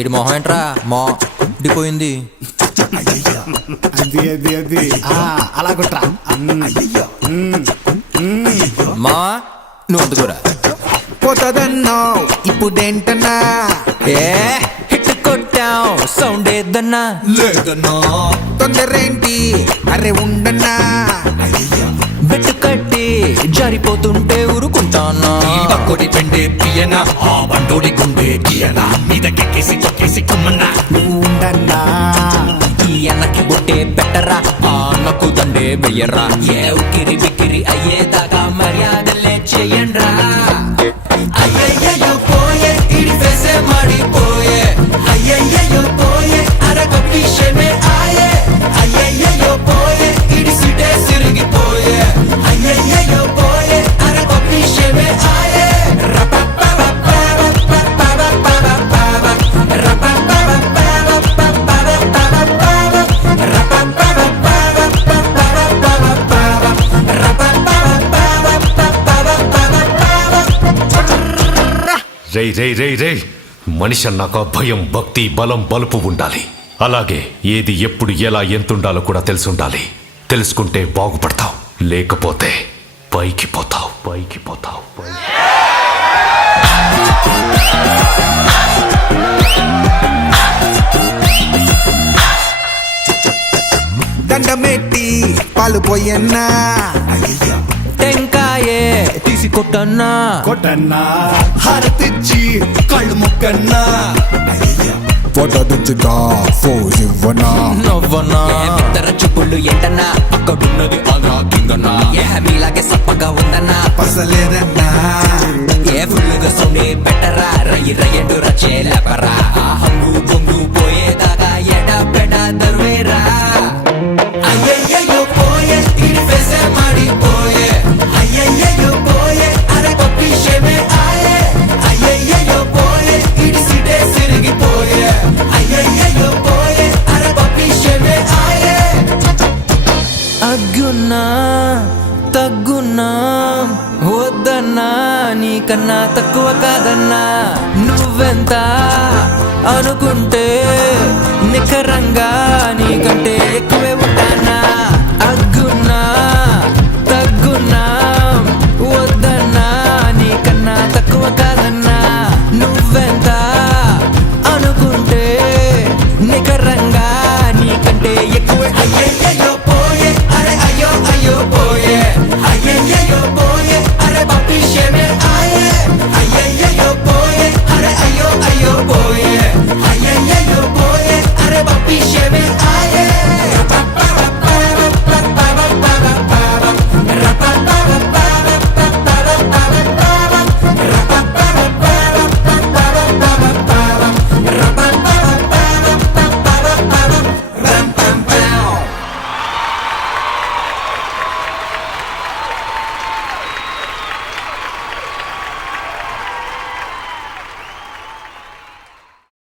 ఇడి మొహం ఏంట్రా డిపోయింది. అది అది అది అలా కొట్రా. మా నువ్వు అందుకురా. పోతుందన్నావు ఇప్పుడేంటన్నా? ఏ హిట్ కొట్టావు సౌండ్ ఏదన్నా? లేదన్నా. తొందరేంటి అరే ఉండన్నా. బెట్టు కట్టి జారిపోతుంటే ఊరుకుంటానా? పక్కడి పెండే పియనా ఆ బండోడి గుండె కియనా మీదకెక్కేసి తొక్కేసి కమ్మన్నా నువ్వు ఉండన్నా. ఈ అన్నకి బొట్టే పెట్టరా, ఆ అన్నకు దండే వెయ్యరా. ఏ ఉక్కిరి బిక్కిరి అయ్యేదాకా మర్యాదలే చెయ్యండ్రా. అయ్యయ్యో పోయే ఇడి ఫేసే మాడిపోయే. అయ్యయ్యో పోయే అరగ విషయమే ఆయే. అయ్యయ్యో పోయే ఇడి సిటే సిరిగిపోయే. అయ్యయ్యో పోయే అరగ విషయమే ఆయే. రేయ్ రేయ్ రేయ్ రేయ్ మనిషి అన్నాక భయం భక్తి బలం బలుపు ఉండాలి. అలాగే ఏది ఎప్పుడు ఎలా ఎంతుండాలో కూడా తెలుసుండాలి. తెలుసుకుంటే బాగుపడతావు, లేకపోతే పైకి పోతావు పైకి పోతావు. దండమెట్టి పాలు పోయన్నా. టెంకాయే తీసి కొట్టన్నా. కొట్టన్నా. హారతిచ్చి కళ్ళు ముక్కన్నా. ఫోటో తెచ్చిదా ఫోజ్ ఇవ్వనా. నవ్వనా ఇద్దర చూపుళ్ళు ఎంటన్నా. అక్కడున్నది ఆంధ్రా కిందన్నా. ఏ మీలాగే సప్పగా ఉందన్నా. పసలేదన్నా. ఏ ఫుల్లుగా సౌండే పెట్టరా. రయ్యి రయ్యండు రచ్చే లేపరా. ఆ హంగు బొంగు పోయేదాకా ఎడ పెడ దర్వేరా. అయ్యయ్యో పోయే ఇడి ఫేసే మాడిపోయే. అయ్యయ్యో పోయే అరగ విషయమే ఆయే. అయ్యయ్యో పోయే ఇడి సిటే సిరిగిపోయే. అయ్యయ్యో పోయే అరగ విషయమే ఆయే. అగ్గున్నా తగ్గున్నా వద్దన్నా నీకన్నా తక్కువ కాదన్నా. నువ్వెంత అనుకుంటే నికరంగా నీకంటే ఎక్కువే ఉంటానా.